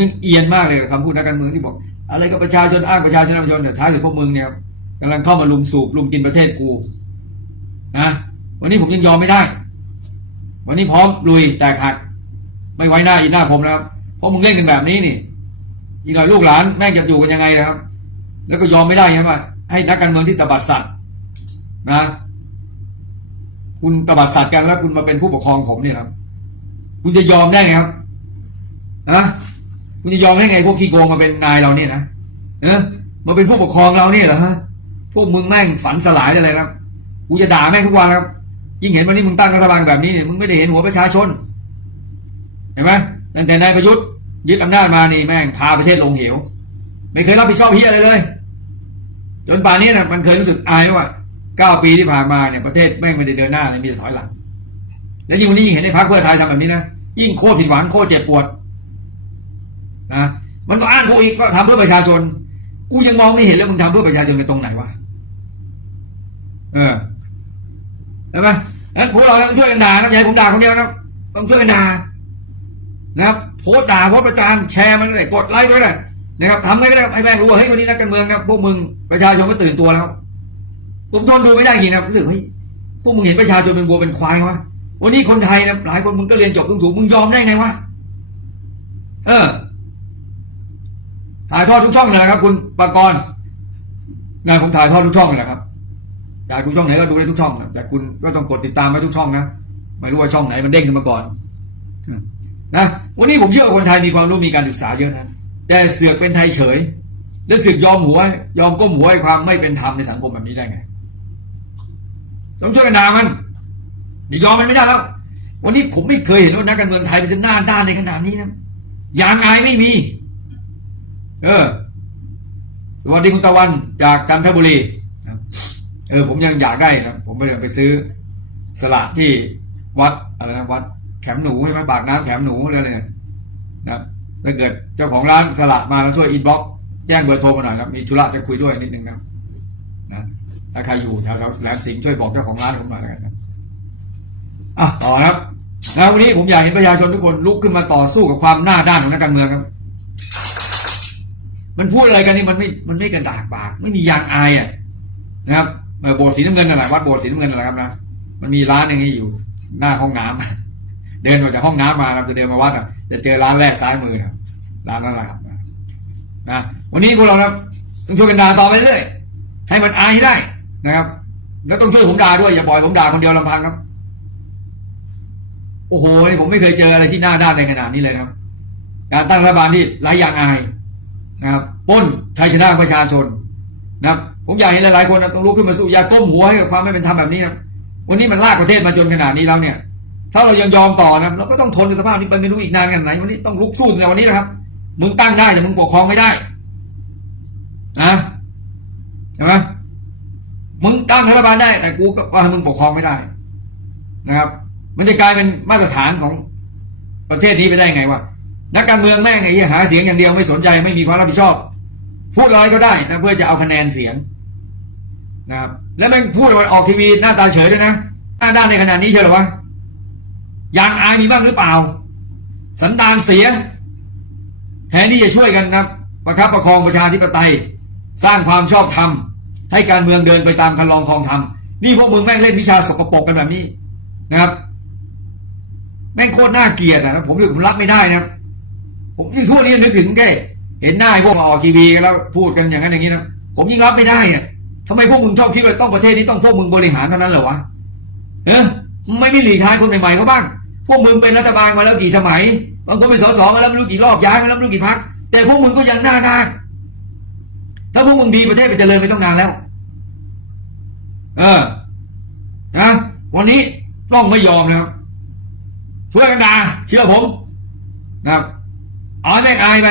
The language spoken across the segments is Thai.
ยังเอียนมากเลยกับคำพูดนักการเมืองที่บอก อะไรก็ประชาชนอ้างประชาชนประชาชนแต่ท้ายสุดพวกมึงเนี่ยกำลังเข้ามาลุมสูบลุมกินประเทศกูนะวันนี้ผมยังยอมไม่ได้ วันนี้พร้อมลุยแตกหักไม่ไว้หน้าอีหน้าผมนะครับเพราะมึงเล่นกันแบบนี้นี่อีกหน่อยลูกหลานแม่งจะอยู่กันยังไงนะครับ แล้วก็ยอมไม่ได้ใช่ไหมให้นักการเมืองที่ตบัดสัตว์นะ คุณตบัดสัตว์กันแล้วคุณมาเป็นผู้ปกครองผมเนี่ยครับ คุณจะยอมได้ไงครับนะ คุณจะยอมได้ไงพวกขี้โกงมาเป็นนายเราเนี่ยนะเออมาเป็นผู้ปกครองเราเนี่ยเหรอฮะพวกมึงแม่งฝันสลายอะไรครับกูจะด่าแม่งทุกวันครับ ยิ่งเห็นวันนี้มึงตั้งรัฐบาลแบบนี้เนี่ยมึงไม่ได้เห็นหัวประชาชนเห็นไหมตั้งแต่นายประยุทธ์ยึดอำนาจมานี่แม่งพาประเทศลงเหว ไม่เคยรับผิดชอบเฮียอะไรเลย จนป่านนี้นะมันเคยรู้สึกอายว่าเก้าปีที่ผ่านมาเนี่ยประเทศแม่งไม่ได้เดินหน้าเลยมีแต่ถอยหลัง แล้วยิ่งวันนี้ยิ่งเห็นในพรรคเพื่อไทยทำแบบนี้นะยิ่งโคตรผิดหวังโคตรเจ็บปวด นะมันก็อ้างกูอีกว่าทำเพื่อประชาชน กูยังมองไม่เห็นแล้วมึงทำเพื่อประชาชนในตรงไหนวะเออเห็นไหมงั้นพวกเราต้องช่วยกันด่านะอย่าผมด่าคนเดียวนะต้องช่วยกันด่านะครับโพสด่าโพสประจานแชร์มันเลยกดไลค์ด้วยนะนะครับทำไงก็ได้ให้แม่งรู้ว่าเฮ้ยวันนี้นักการเมืองนะพวกมึงประชาชนก็ตื่นตัวแล้วผมทนดูไม่ได้จริงนะรู้สึกเฮ้ยพวกมึงเห็นประชาชนเป็นวัวเป็นควายวะวันนี้คนไทยนะหลายคนมึงก็เรียนจบสูงๆมึงยอมได้ไงวะเออ ถ่ายทอดทุกช่องเลยนะครับ คุณปากรณ์นผมถ่ายทอดทุกช่องเลยนะครับอยากดูช่องไหนก็ดูได้ทุกช่องแต่คุณก็ต้องกดติดตามไว้ทุกช่องนะไม่รู้ว่าช่องไหนมันเด้งขึ้นมาก่อนนะวันนี้ผมเชื่อว่าคนไทยมีความรู้มีการศึกษาเยอะนะแต่เสือกเป็นไทยเฉย และเสือกยอมหัว ยอมก้มหัวให้ความไม่เป็นธรรมในสังคมแบบนี้ได้ไงต้องช่วยกันด่ามันอย่ายอมมันไม่ได้แล้ววันนี้ผมไม่เคยเห็นว่านักการเมืองไทยเป็นหน้าด้านในขนาดนี้นะยางอายไม่มี เออ สวัสดีคุณตะวันจากจันทบุรีเออผมยังอยากได้นะผมไปเดินไปซื้อสละที่วัดอะไรนะวัดแขมหนูใช่ไหมปากน้ำแขมหนูอะไรเนี่ยนะถ้าเกิดเจ้าของร้านสละมาช่วยอินบ็อกแจ้งเบอร์โทรมาหน่อยครับมีธุระจะคุยด้วยนิดนึงครับนะถ้าใครอยู่แถวๆแหลมสิงห์ช่วยบอกเจ้าของร้านผมหน่อยแล้วกันะอะต่อครับนะวันนี้ผมอยากเห็นประชาชนทุกคนลุกขึ้นมาต่อสู้กับความหน้าด้านของนักการเมืองครับ มันพูดอะไรกันนี่มันไม่มันไม่กระดากปาก ไม่มียางอายอะนะครับโบสถ์สีน้ำเงินนั่นหละวัดโบสถ์สีน้ำเงินนั่นหละครับนะมันมีร้านอย่งนี้อยู่หน้าห้องน้ำเดินออกจากห้องน้ำมาครับจะเดินมาวัดอะจะเจอร้านแรกซ้ายมือนะร้านนั่นแหละครับนะวันนี้พวกเราครับต้องช่วยกันด่าต่อไปเรื่อยให้มันอายให้ได้นะครับ แล้วต้องช่วยผมด่าด้วยอย่าปล่อยผมด่าคนเดียวลำพังครับ โอ้โหผมไม่เคยเจออะไรที่หน้าด้านในขนาดนี้เลยนะครับ การตั้งรัฐบาลที่ไร้ยางอาย นะครับป้นไทยชนะประชาชนนะครับผมอยากเห็นหลายๆคนต้องลุกขึ้นมาสู้อย่าก้มหัวให้กับความไม่เป็นธรรมแบบนี้นะวันนี้มันลากประเทศมาจนขนาดนี้แล้วเนี่ย ถ้าเรายังยอมต่อนะเราก็ต้องทนกับสภาพนี้ไปไม่รู้อีกนานขนาดไหน วันนี้ต้องลุกสู้ในวันนี้นะครับ มึงตั้งได้แต่มึงปกครองไม่ได้นะใช่ไหมมึงตั้งรัฐบาลได้แต่กูก็ว่ามึงปกครองไม่ได้ นะครับ มันจะกลายเป็นมาตรฐานของประเทศนี้ไปได้ไงวะ นักการเมืองแม่งไอ้เหี้ยหาเสียงอย่างเดียวไม่สนใจไม่มีความรับผิดชอบ พูดอะไรก็ได้นะเพื่อจะเอาคะแนนเสียงนะครับแล้วแม่งพูดออกทีวีหน้าตาเฉยด้วยนะหน้าด้านในขนาดนี้เชียวหรอวะยางอายมีบ้างหรือเปล่า สันดานเสียแทนที่จะช่วยกันนะประคับประคองประชาธิปไตย สร้างความชอบธรรมให้การเมืองเดินไปตามคันลองคลองธรรมนี่พวกมึงแม่งเล่นวิชาสกปรกกันแบบนี้นะครับ แม่งโคตรน่าเกลียดนะผมรู้สึกผมรับไม่ได้นะ ผมยิ่งทั่วนี้นึกถึงแค่เห็นหน้าไอ้พวกมาออกทีวีกันแล้วพูดกันอย่างนั้นอย่างนี้นะผมยิ่งรับไม่ได้อะทำไมพวกมึงชอบคิดว่าต้องประเทศนี้ต้องพวกมึงบริหารเท่านั้นเหรอวะเออไม่มีหลีกทางคนใหม่ๆเขาบ้าง พวกมึงเป็นรัฐบาลมาแล้วกี่สมัยบางคนเป็นสสมาแล้วไม่รู้กี่รอบย้ายมาแล้วไม่รู้กี่พักแต่พวกมึงก็ยังหน้าด้านถ้าพวกมึงดีประเทศไปเจริญไปต้องนานแล้ว เออนะวันนี้ต้องไม่ยอมนะครับช่วยกันด่าเชื่อผมนะครับ เอาแม่งอายไป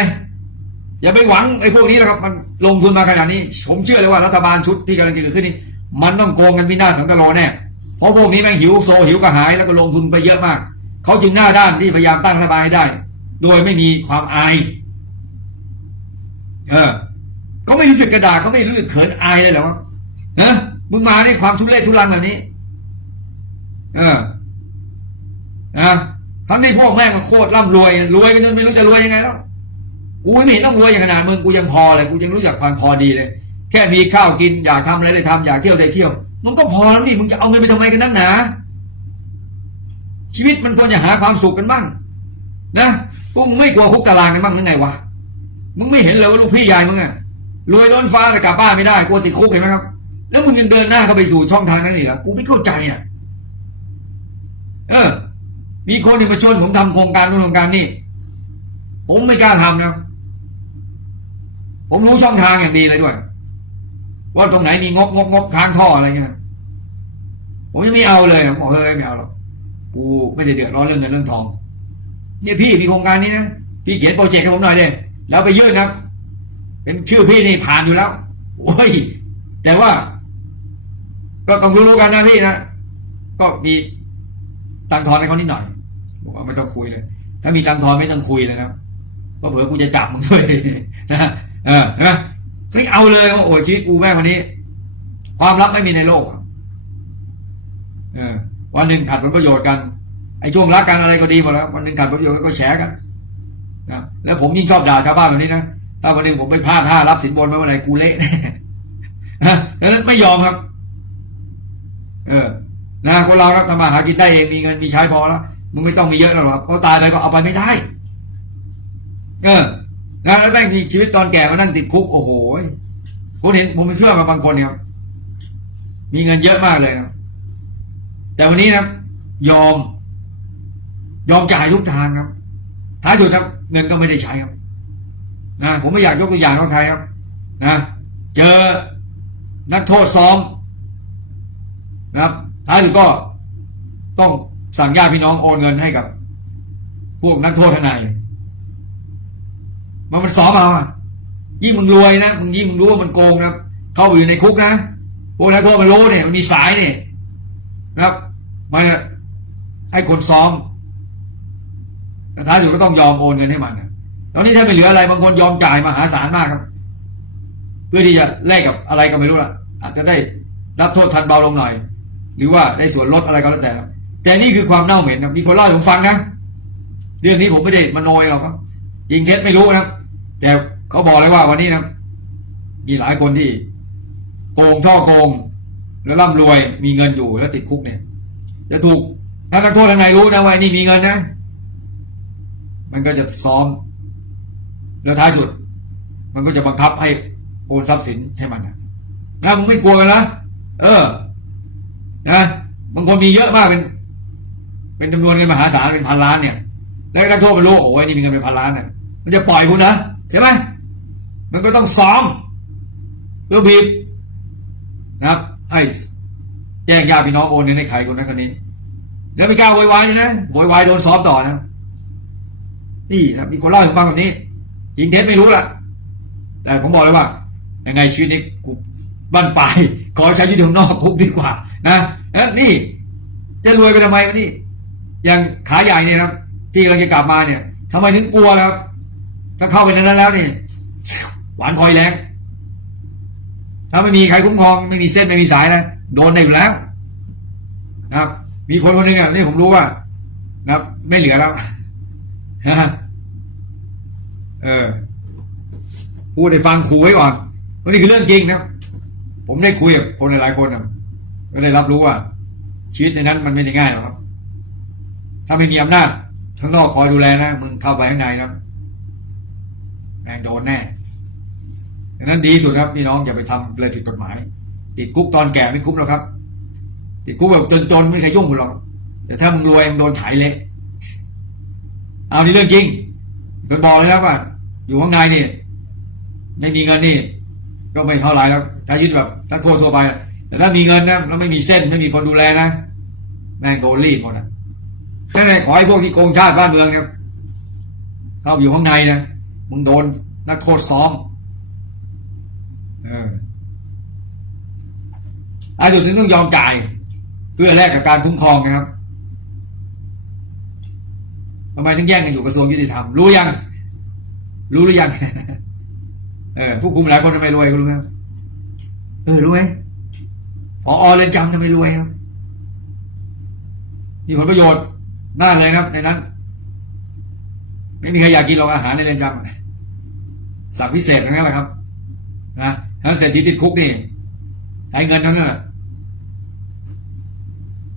อย่าไปหวังไอ้พวกนี้นะครับ มันลงทุนมาขนาดนี้ ผมเชื่อเลยว่ารัฐบาลชุดที่กำลังจะเกิดขึ้นนี้ มันต้องโกงกันพินาศสังตโลแน่ เพราะพวกนี้แม่งหิวโซหิวกระหายแล้วก็ลงทุนไปเยอะมาก เขาจึงหน้าด้านที่พยายามตั้งรัฐบาลให้ได้ โดยไม่มีความอาย เออเขาไม่รู้สึกกระดาษเขาไม่รู้สึกเขินอายเลยเหรอวะเนะมึงมาด้วยความทุเรศทุรังแบบนี้ เออนะ ทั้งที่พวกแม่งโคตรร่ำรวยรวยกันจนไม่รู้จะรวยยังไงแล้วกูไม่เห็นต้องรวยอย่างขนาดมึงกูยังพอเลยกูยังรู้จักความพอดีเลย แค่มีข้าวกินอยากทำอะไรได้ทำอยากเที่ยวได้เที่ยวมึงก็พอแล้วนี่มึงจะเอาเงินไปทำไมกันนักหนาชีวิตมันควรจะหาความสุขกันบ้าง นะพวกมึงไม่กลัวคุกตารางกันบ้างหรือไงวะมึงไม่เห็นเลยว่าลูกพี่ใหญ่มึงอะรวยล้นฟ้าแต่กลับบ้านไม่ได้กลัวติดคุกเห็นไหมครับ แล้วมึงยังเดินหน้าเข้าไปสู่ช่องทางนั้นอีกเหรอกูไม่เข้าใจอะ เออ มีคนหนึ่งมาชนผมทำโครงการนู่นโครงการนี่ผมไม่กล้าทำนะผมรู้ช่องทางอย่างดีเลยด้วย ว่าตรงไหนมีงบงบงบค้างท่ออะไรเงี้ยผมยังไม่เอาเลยผมบอกเฮ้ยไม่เอาหรอกกูไม่ได้เดือดร้อนเรื่องเงินเรื่องทองเนี่ยพี่มีโครงการนี้นะพี่เขียนโปรเจกต์ให้ผมหน่อยเด้แล้วไปยื่นนะเป็นชื่อพี่นี่ผ่านอยู่แล้วโอ้ยแต่ว่า ก็ต้องรู้ๆกันนะพี่นะก็มีตังค์ทอนให้เขานิดหน่อย บอกว่าไม่ต้องคุยเลย ถ้ามีตังทอนไม่ต้องคุยเลยนะครับเพราะเผื่อกูจะจับมึงด้วยนะเออนไมไม่เอาเลยว่าโอ้ยชีวิตกูแม่งวันนี้ ความรักไม่มีในโลกเออวันหนึ่งขัดผลประโยชน์กันไอ้ช่วงรักกันอะไรก็ดีหมดแล้ววันหนึ่งขัดผลประโยชน์ก็แฉกันนะแล้วผมยิ่งชอบด่าชาวบ้านแบบนี้นะถ้าวันหนึ่งผมไปพลาดท่ารับสินบนไม่เป็นไรกูเละนะดังนั้นไม่ยอมครับ เออนะคนเรารับทำมาหากินได้เองมีเงินมีใช้พอแล้ว มึงไม่ต้องมีเยอะหรอกเพราะตายไปก็เอาไปไม่ได้ เออนะแล้วแม่งมีชีวิตตอนแก่มานั่งติดคุกโอ้โหคุณเห็นผมเป็นเชื่อกับบางคนเนี่ยครับมีเงินเยอะมากเลยนะแต่วันนี้นะยอม ยอมจ่ายทุกทางครับท้ายสุดครับ เงินก็ไม่ได้ใช้ครับ นะผมไม่อยากยกตัวอย่างว่าใครครับ นะเจอนักโทษซ้อมนะครับท้ายสุดก็ต้อง สั่งญาติพี่น้องโอนเงินให้กับ พวกนักโทษข้างในมันมันซ้อมเอาอะยิ่งมึงรวยนะมึงยิ่งมึงรู้ว่ามันโกงนะเข้าไปอยู่ในคุกนะพวกนักโทษมันรู้เนี่ยมันมีสายเนี่ยนะครับมันให้คนซ้อมแต่ท้ายสุดก็ต้องยอมโอนเงินให้มันตอนนี้ถ้าไม่เหลืออะไรบางคนยอมจ่ายมหาศาลมากครับ เพื่อที่จะแลกกับอะไรก็ไม่รู้ละอาจจะได้รับโทษทันเบาลงหน่อย หรือว่าได้ส่วนลดอะไรก็แล้วแต่ครับ แต่นี่คือความเน่าเหม็นครับมีคนเล่าให้ผมฟังนะเรื่องนี้ผมไม่ได้มโนยหรอกครับจริงเท็จไม่รู้นะครับแต่เขาบอกเลยว่าวันนี้นะมีหลายคนที่ โกงช่อโกง แล้วร่ำรวยมีเงินอยู่แล้วติดคุกเนี่ยจะถูกถ้านักโทษข้างในรู้นะว่านี่มีเงินนะ มันก็จะซ้อม แล้วท้ายสุด มันก็จะบังคับให้โอนทรัพย์สินให้มันนะนะมึงไม่กลัวกันนะเออ นะบางคนมีเยอะมากเป็น เป็นจำนวนเงินมหาศาลเป็นพันล้านเนี่ย แล้วนักโทษมันรู้โอ้ยนี่มีเงินเป็นพันล้านเนี่ยมันจะปล่อยคุณนะใช่ไหมมันก็ต้องซ้อมเพื่อบีบนะครับให้แจ้งญาติพี่น้องโอนเงินให้ใครคนนั้นคนนี้ แล้วไม่กล้าโวยวายนะโวยวายโดนซ้อมต่อนะนี่นะมีคนเล่าให้ผมฟังแบบนี้จริงเท็จไม่รู้ล่ะ แต่ผมบอกเลยว่ายังไงชีวิตนี้กูบ้านปลายขอใช้ชีวิตข้างนอกคุกดีกว่า นะนี่ จะรวยไปทำไมวะนี่ อย่างขาใหญ่เนี่ยครับ ที่เราจะกลับมาเนี่ยทำไมถึงกลัวครับ ถ้าเข้าไปในนั้นแล้วนี่หวานคอยแรงถ้าไม่มีใครคุ้มครองไม่มีเส้นไม่มีสายนะโดนได้อยู่แล้วนะครับ มีคนคนหนึ่งอะนี่ผมรู้ว่า นะครับ ไม่เหลือแล้วเออพูดให้ฟังขู่ไว้ก่อนว่านี่คือเรื่องจริงนะผมได้คุยกับคนหลายๆคนนะก็ได้รับรู้ว่า ชีวิตในนั้นมันไม่ได้ง่ายหรอกครับ ถ้าไม่มีอำนาจข้างนอกคอยดูแลนะมึงเข้าไปข้างในนะแม่งโดนแน่ดังนั้นดีสุดครับพี่น้องอย่าไปทำเลยผิดกฎหมาย ติดคุกตอนแก่ไม่คุ้มหรอกครับ ติดคุกแบบจนๆไม่ใครยุ่งคุณหรอกแต่ถ้ามึงรวยมึงโดนไถเละเอานี่เรื่องจริงเป็นบอกเลยครับว่า อยู่ข้างในนี่ไม่มีเงินนี่ก็ไม่เท่าไรแล้วถ้ายึดแบบนักโทษทั่วไป แต่ถ้ามีเงินนะแล้วไม่มีเส้นไม่มีคนดูแลนะแม่งโดนรีดหมดอะ นั่นแหละขอให้พวกที่โกงชาติบ้านเมืองครับเข้าอยู่ข้างในนะมึงโดนนักโทษซ้อมเอออาจุดนึงต้องยอมจ่าย เพื่อแลกกับการคุ้มครองนะครับทำไมถึงแย่งกันอยู่กระทรวงยุติธรรมรู้ยัง รู้หรือยังเออผู้คุมหลายคนทำไมรวยรู้ไหมเออรู้ไหมพอเรือนจำทำไมรวยครับมีผลประโยชน์ น่าเลยครับ ในนั้น ไม่มีใครอยากกินหรอกอาหารในเรือนจำสั่งพิเศษทั้งนั้นแหละครับนะทั้งเศรษฐีติดคุกนี่ใช้เงินทั้งนั้น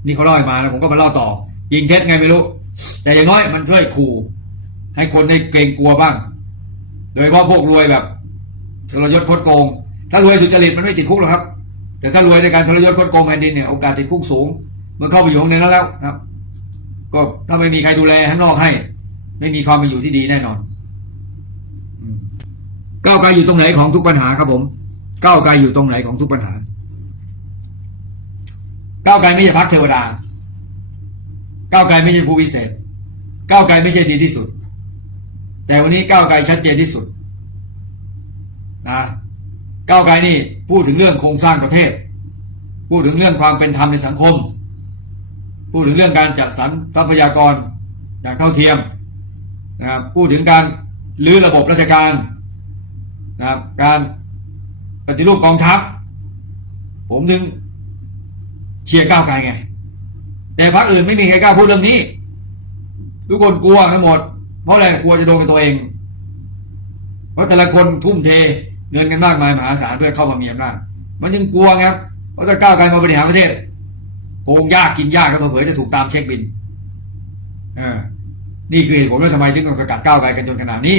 นี่เขาเล่าให้มาแล้วผมก็มาเล่าต่อ ยิงเท็จไงไม่รู้ แต่อย่างน้อยมันช่วยขู่ ให้คนได้เกรงกลัวบ้าง โดยเฉพาะพวกรวยแบบทรยศคดโกง ถ้ารวยสุจริตมันไม่ติดคุกหรอกครับ แต่ถ้ารวยในการทรยศคดโกงแผ่นดินเนี่ยโอกาสติดคุกสูง เมื่อเข้าไปอยู่ข้างในนั้นแล้วครับ ก็ถ้าไม่มีใครดูแลข้างนอกให้ ไม่มีความเป็นอยู่ที่ดีแน่นอนก้าวไกลอยู่ตรงไหนของทุกปัญหาครับผมก้าวไกลอยู่ตรงไหนของทุกปัญหาก้าวไกลไม่ใช่พักเทวดาก้าวไกลไม่ใช่ผู้วิเศษก้าวไกลไม่ใช่ดีที่สุด แต่วันนี้ก้าวไกลชัดเจนที่สุดนะก้าวไกลนี่พูดถึงเรื่องโครงสร้างประเทศ พูดถึงเรื่องความเป็นธรรมในสังคม พูดถึงเรื่องการจัดสรรทรัพยากรอย่างเท่าเทียมนะครับพูดถึงการรื้อระบบราชการนะครับการปฏิรูปกองทัพ ผมถึงเชียร์ก้าวไกลไง แต่พรรคอื่นไม่มีใครกล้าพูดเรื่องนี้ ทุกคนกลัวทั้งหมด เพราะอะไรกลัวจะโดนกับตัวเอง เพราะแต่ละคนทุ่มเทเงินกันมากมายมหาศาลเพื่อเข้ามามีอำนาจมันยังกลัวครับเพราะถ้าก้าวไกลมาบริหารประเทศ โกงยากกินยากแล้วเผลอจะถูกตามเช็คบินอ่านี่คือเหตุผลว่าทำไมถึงต้องสกัดก้าวไกลกันจนขนาดนี้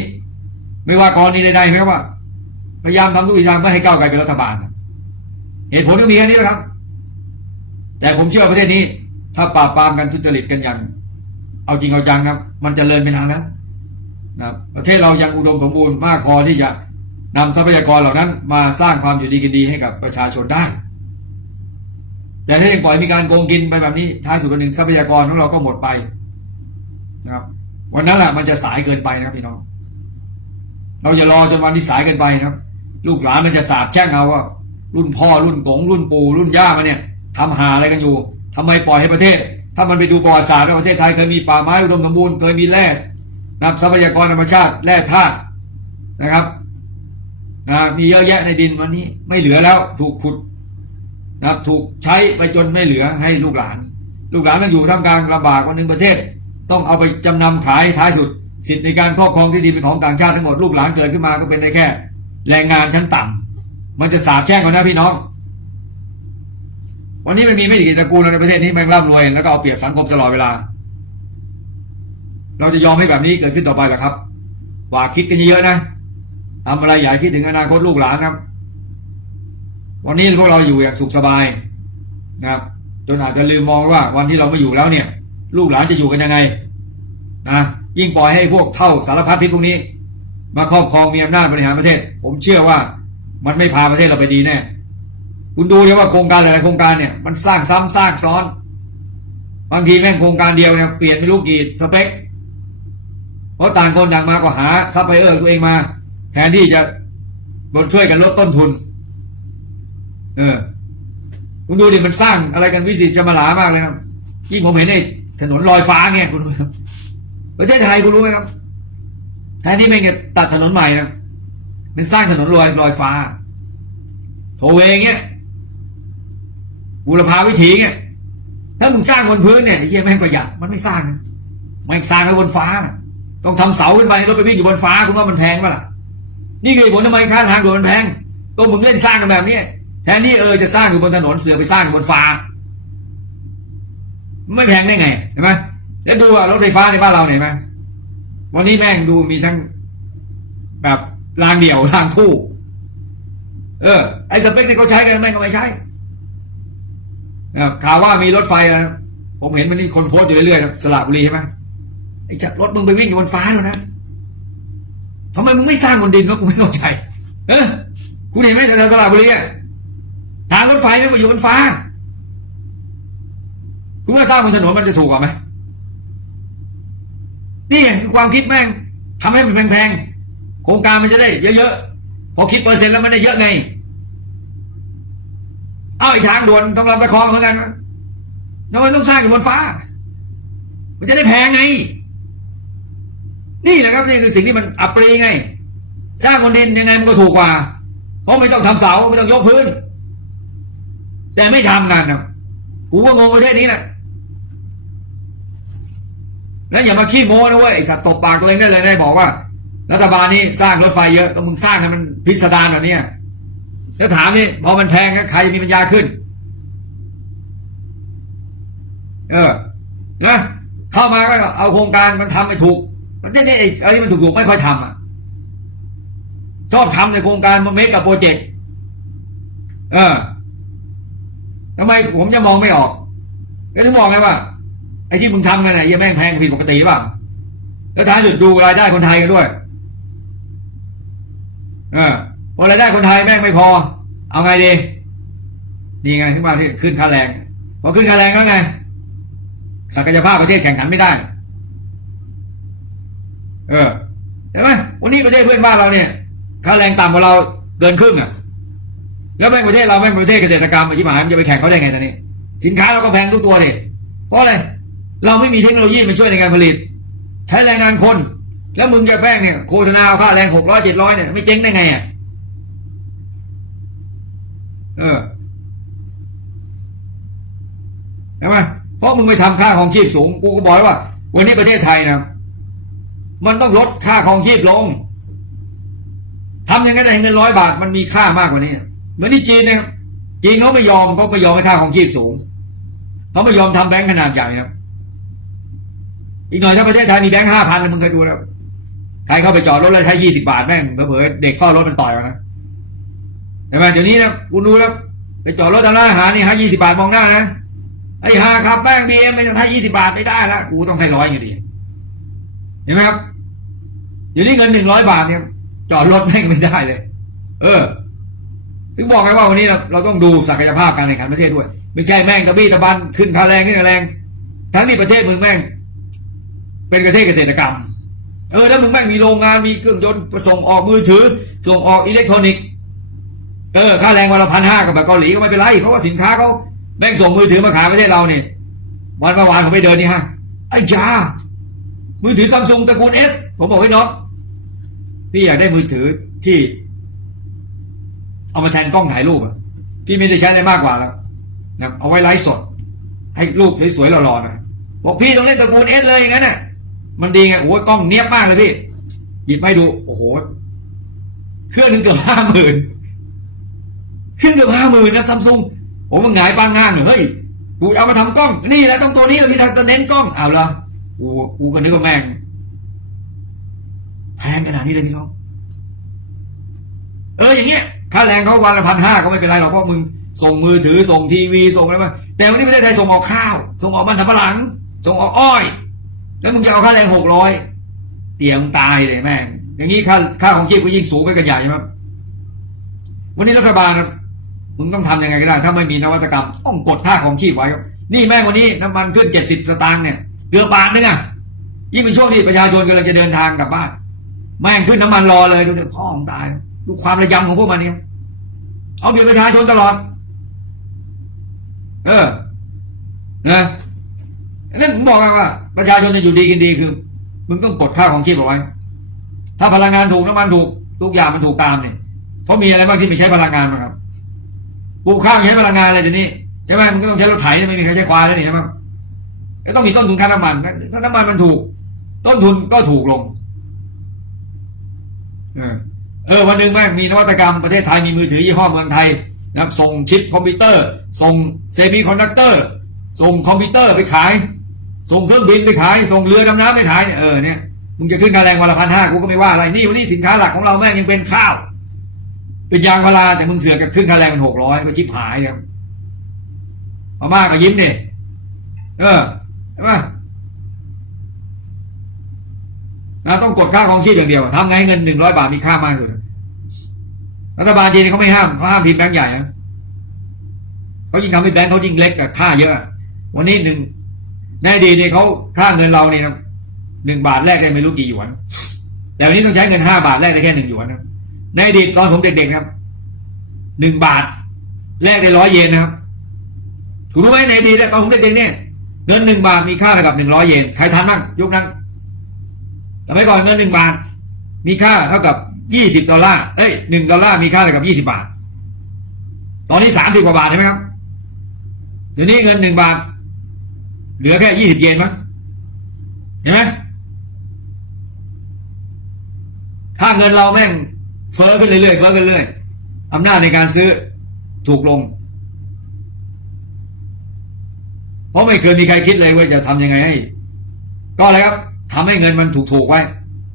ไม่ว่ากรณีใดๆแม้ว่า พยายามทำทุกอย่างเพื่อให้ก้าวไกลเป็นรัฐบาลเหตุผลก็มีแค่นี้แหละครับ แต่ผมเชื่อประเทศนี้ ถ้าปราบปรามกันทุจริตกันอย่าง เอาจริงเอาจังครับมันจเจริญไปนานแล้วนะครับประเทศเรายังอุดมสมบูรณ์มากพอที่จะนำทรัพยากรเหล่านั้น มาสร้างความอยู่ดีกินดีให้กับประชาชนได้ แต่ถ้ายังปล่อยมีการโกงกินไปแบบนี้ท้ายสุดวันหนึ่งทรัพยากรของเราก็หมดไปนะครับ วันนั้นแหละมันจะสายเกินไปนะครับพี่น้อง เราอย่ารอจนวันที่สายเกินไปนะครับ ลูกหลานมันจะสาบแช่งเอาว่า รุ่นพ่อรุ่นกงรุ่นปู่รุ่นย่ามาเนี่ยทำหาอะไรกันอยู่ทำไมปล่อยให้ประเทศ ถ้ามันไปดูประวัติศาสตร์ว่าประเทศไทยเคยมีป่าไม้อุดมสมบูรณ์เคยมีแร่นับทรัพยากรธรรมชาติแร่ธาตุนะครับนะมีเยอะแยะในดินวันนี้ไม่เหลือแล้วถูกขุด นะครับถูกใช้ไปจนไม่เหลือให้ลูกหลาน ลูกหลานต้องอยู่ท่ามกลางลำบากวันหนึ่งประเทศ ต้องเอาไปจำนำขายท้ายสุด สิทธิในการครอบครองที่ดินเป็นของต่างชาติทั้งหมดลูกหลานเกิดขึ้นมาก็เป็นได้แค่ แรงงานชั้นต่ำมันจะสาบแช่งกันนะพี่น้อง วันนี้มันมีไม่กี่ตระกูลในประเทศนี้แม่งร่ำรวยแล้วก็เอาเปรียบสังคมตลอดเวลา เราจะยอมให้แบบนี้เกิดขึ้นต่อไปหรอครับว่าคิดกันเยอะๆนะทำอะไรอย่าคิดถึงอนาคตลูกหลานครับ วันนี้พวกเราอยู่อย่างสุขสบายนะครับจนอาจจะลืมมองว่าวันที่เราไม่อยู่แล้วเนี่ย ลูกหลานจะอยู่กันยังไงนะยิ่งปล่อยให้พวกเท่าสารพัดพิษพวกนี้ มาครอบครองมีอำนาจบริหารประเทศ ผมเชื่อว่ามันไม่พาประเทศเราไปดีแน่คุณดูเลยว่าโครงการหลายๆโครงการเนี่ยมันสร้างซ้ำสร้างซ้อน บางทีแม่งโครงการเดียวเนี่ยเปลี่ยนไม่รู้กี่สเปคเพราะต่างคนต่างมาก็หาซัพพลายเออร์ตัวเองมา แทนที่จะลดช่วยกันลดต้นทุน เออคุณดูดิมันสร้างอะไรกันวิสิตจมาลามากเลยครับ ยิ่งผมเห็นในถนนลอยฟ้าเนี่ยคุณดูครับประเทศไทยคุณรู้ไหมครับแทนที่แม่งจะตัดถนนใหม่นะมันสร้างถนนลอยลอยฟ้า โทเวงเงี้ยบุรพาวิถีเงี้ยถ้ามึงสร้างบนพื้นเนี่ยไอ้เหี้ยแม่งประหยัดมันไม่สร้างนะม่สร้างกันบนฟ้านะต้องทำเสาขึ้นไปรถไปวิ่งอยู่บนฟ้าคุณว่ามันแพงปะล่ะนี่คือผลทำไมค่าทางด่วนมันแพงตัวมึงเล่นสร้างกันแบบนี้ แทนที่เออจะสร้างอยู่บนถนนเสือไปสร้างอยู่บนฟ้า ไม่แพงได้ไงเห็นไหมแล้วดูอะรถไฟฟ้าในบ้านเราเห็นไหมวันนี้แม่งดูมีทั้งแบบรางเดี่ยวรางคู่ เออ ไอ้สเปคที่เขาใช้กันแม่งก็ไม่ใช่นะครับข่าวว่ามีรถไฟนะผมเห็นมันนี่คนโพสต์อยู่เรื่อยๆนะสระบุรีใช่ไหมไอ้จัดรถมึงไปวิ่งอยู่บนฟ้าแล้วนะทำไมมึงไม่สร้างบนดินวะกูไม่เข้าใจ เออคุณเห็นไหมแถวสระบุรีอะ ทางรถไฟไม่มาอยู่บนฟ้า คุณว่าสร้างบนถนนมันจะถูกกว่าไหมนี่ไงคือความคิดแม่งทำให้มันแพงๆโครงการมันจะได้เยอะๆพอคิดเปอร์เซ็นต์แล้วมันได้เยอะไง เอาอีกทางด่วนต้องลำตะคองเหมือนกันทำไมต้องสร้างอยู่บนฟ้า มันจะได้แพงไง นี่แหละครับนี่คือสิ่งที่มันอัปรีไง สร้างบนดินยังไงมันก็ถูกกว่าเพราะไม่ต้องทำเสาไม่ต้องยกพื้น แต่ไม่ทำงานนะกูก็งงประเทศนี้แหละแล้วอย่ามาขี้โม้นะเว้ยไอ้สัตว์ตบปากตัวเองได้เลยได้บอกว่า รัฐบาลนี่สร้างรถไฟเยอะก็มึงสร้างให้มันพิสดารแบบเนี้ยแล้วถามนี่พอมันแพงนะใครจะมีปัญญาขึ้น เออนะเข้ามาก็เอาโครงการมันทำไม่ถูก มันจะได้ไอ้อะไรที่มันถูกๆไม่ค่อยทำอะชอบทำในโครงการมันเมกกับโปรเจกต์เออ ทำไมผมจะมองไม่ออกก็ถึงบอกไงว่าไอ้ที่มึงทำกันไหนยังแม่งแพงผิดปกติหรือเปล่าแล้วท้ายสุดดูรายได้คนไทยกันด้วยเออพอรายได้คนไทยแม่งไม่พอ เอาไงดีนี่ไงขึ้นมาที่ขึ้นค่าแรงพอขึ้นค่าแรงแล้วไงศักยภาพประเทศแข่งขันไม่ได้ เออเห็นไหมวันนี้ประเทศเพื่อนบ้านเราเนี่ยค่าแรงต่ำกว่าเราเกินครึ่งอะ แล้วแม่งประเทศเราแม่งประเทศเกษตรกรรมอาชีพหายมันจะไปแข่งเขาได้ไงตอนนี้สินค้าเราก็แพงทุกตัวดิเพราะอะไรเราไม่มีเทคโนโลยีมาช่วยในการผลิต ใช้แรงงานคน แล้วมึงจะแป้งเนี่ยโฆษณาเอาค่าแรงหกร้อยเจ็ดร้อยเนี่ยไม่เจ๊งได้ไงอะเออเห็นไหมเพราะมึงไปทำค่าของชีพสูงกูก็บอกวว่า วันนี้ประเทศไทยนะมันต้องลดค่าของชีพลงทำอย่างนั้นให้เงินร้อยบาทมันมีค่ามากกว่านี้ เหมือนที่จีนนะครับจีนเขาไม่ยอมเขาไม่ยอมให้ค่าของชีพสูงเขาไม่ยอมทำแบงก์ขนาดใหญ่นะครับอีกหน่อยถ้าประเทศไทยมีแบงค์ห้าพันเลยมึงเคยดูแล้วใครเข้าไปจอดรถแล้วใช้ยี่สิบาทแม่งเผลอเด็กเฝ้ารถมันต่อยกันนะเห็นไหมเดี๋ยวนี้นะกูดูแล้วไปจอดรถตามร้านอาหารนี่ให้ยี่สิบาทมองหน้านะไอ้หาขับแป้งบีเอ็มไม่ต้องให้ยี่สิบาทไม่ได้ละกูต้องให้ร้อยอยู่ดีเห็นไหมครับเดี๋ยวนี้เงินหนึ่งร้อยบาทเนี่ย จอดรถแม่งไม่ได้เลย เออ ถึงบอกไงว่าวันนี้เราเราต้องดูศักยภาพการแข่งขันประเทศด้วย ไม่ใช่แม่งตะบี้ตะบันขึ้นค่าแรงขึ้นแรง ทั้งที่ประเทศมึงแม่ง เป็นประเทศเกษตรกรรม เออแล้วมึงแม่งมีโรงงานมีเครื่องยนต์ส่งออกมือถือ ส่งออกอิเล็กทรอนิกส์เออค่าแรงวันละพันห้ากับแบบเกาหลีก็ไม่เป็นไรเพราะว่าสินค้าเขาแม่งส่งมือถือมาขายประเทศเราเนี่ยวันเมื่อวานผมไปเดินนี่ฮะไอ้ยามือถือซัมซุงตระกูลเอสผมบอกให้น้องพี่อยากได้มือถือที่ เอามาแทนกล้องถ่ายรูปอะพี่ไม่ได้ใช้อะไรมากกว่าแล้วนะเอาไว้ไลฟ์สด ให้รูปสวยๆหล่อๆหนะบอกพี่ต้องเล่นตระกูลเอสเลยอย่างนั้นน่ะ มันดีไงโอ้ยกล้องเนี้ยบมากเลยพี่หยิบให้ดู โอ้โหเครื่องนึงเกือบห้าหมื่นเครื่องเกือบห้าหมื่นนะซัมซุงผมมันหงายปางงานเลยเฮ้ยกูเอามาทำกล้อง นี่แหละต้องตัวนี้เราที่ทำตัวเน้นกล้องเอาละกูกูก็นึกว่าแม่งแพงขนาดนี้เลยพี่น้องเอออย่างเงี้ย ค่าแรงเขาวันละพันห้าก็ไม่เป็นไรหรอกเพราะมึงส่งมือถือส่งทีวีส่งอะไรมาแต่วันนี้ประเทศไทยส่งออกข้าว ส่งออกมันสำปะหลัง ส่งออกอ้อย แล้วมึงจะเอาค่าแรงหกร้อยเตียงตายเลยแม่งอย่างนี้ค่าค่าของชีพก็ยิ่งสูงไปกันใหญ่ครับวันนี้รัฐบาลมึงต้องทำยังไงก็ได้ ถ้าไม่มีนวัตกรรม ต้องกดค่าของชีพไว้ครับนี่แม่งวันนี้น้ำมันขึ้นเจ็ดสิบสตางค์เนี่ยเกือบบาทนึงอะยิ่งเป็นช่วงที่ประชาชนกำลังจะเดินทางกลับบ้านแม่งขึ้นน้ำมันรอเลยดูเดี๋ยวพ่อของตาย ดูความระยำของพวกมันเนี่ยเอาเปรียบประชาชนตลอด เออนะนั่นผมบอกว่า ประชาชนจะอยู่ดีกินดีคือ มึงต้องกดค่าของชีพเอาไว้ ถ้าพลังงานถูกน้ำมันถูก ทุกอย่างมันถูกตามเนี่ยเพราะมีอะไรบ้างที่ไม่ใช้พลังงานมั้งครับปลูกข้าวใช้พลังงานอะไรเดี๋ยวนี้ใช่ไหมมันก็ต้องใช้รถไถไม่มีใครใช้ควายแล้วนี่ใช่ไหมแล้วต้องมีต้นทุนค่าน้ำมันถ้าน้ำมันมันถูก ต้นทุนก็ถูกลง เออ เออวันหนึ่งแม่งมีนวัตกรรมประเทศไทยมีมือถือยี่ห้อเมืองไทยนะส่งชิปคอมพิวเตอร์ ส่งเซมิคอนดักเตอร์ ส่งคอมพิวเตอร์ไปขาย ส่งเครื่องบินไปขาย ส่งเรือดำน้ำไปขายเนี่ยเออเนี่ยมึงจะขึ้นค่าแรงวันละพันห้ากูก็ไม่ว่าอะไรนี่วันนี้สินค้าหลักของเราแม่งยังเป็นข้าว เป็นยางพาราแต่มึงเสือกกับขึ้นค่าแรงเป็นหกร้อยก็ชิบหายเนี่ยพม่าก็ยิ้มเนี่ยเออใช่ไหม นะต้องกดค่าของชีพอย่างเดียวทำไงให้เงินหนึ่งร้อยบาทมีค่ามากสุดรัฐบาลจีนเขาไม่ห้ามเขาห้ามพิมพ์แบงค์ใหญ่นะเขายิ่งทำให้แบงค์เขายิ่งเล็กแต่ค่าเยอะ วันนี้หนึ่งในอดีเนี่ยเขาค่าเงินเราเนี่ยหนึ่งบาทแรกได้ไม่รู้กี่หยวน แต่วันนี้ต้องใช้เงินห้าบาทแรกได้แค่หนึ่งหยวนนะในอดีตตอนผมเด็กๆครับหนึ่งบาทแลกได้ร้อยเยนนะครับคุณรู้ไหมในอดีตตอนผมเด็กๆเนี่ยเงินหนึ่งบาทมีค่าเท่ากับหนึ่งร้อยเยนใครทันบ้างยุคนั้น สมัยก่อนเงินหนึ่งบาท มีค่าเท่ากับยี่สิบดอลลาร์เอ้ยหนึ่งดอลลาร์มีค่าเท่ากับยี่สิบาท ตอนนี้สามสิบกว่าบาทใช่ไหมครับเดี๋ยวนี้เงินหนึ่งบาท เหลือแค่ยี่สิบเยนมั้งเห็นไหมถ้าเงินเราแม่งเฟ้อขึ้นเรื่อยๆเฟ้อขึ้นเรื่อยอำนาจในการซื้อถูกลง เพราะไม่เคยมีใครคิดเลยว่าจะทำยังไงให้ ก็อะไรครับ ทำให้เงินมันถูกๆไว้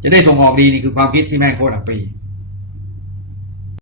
จะได้ส่งออกดีนี่คือความคิดที่แม่งโคตรอับปี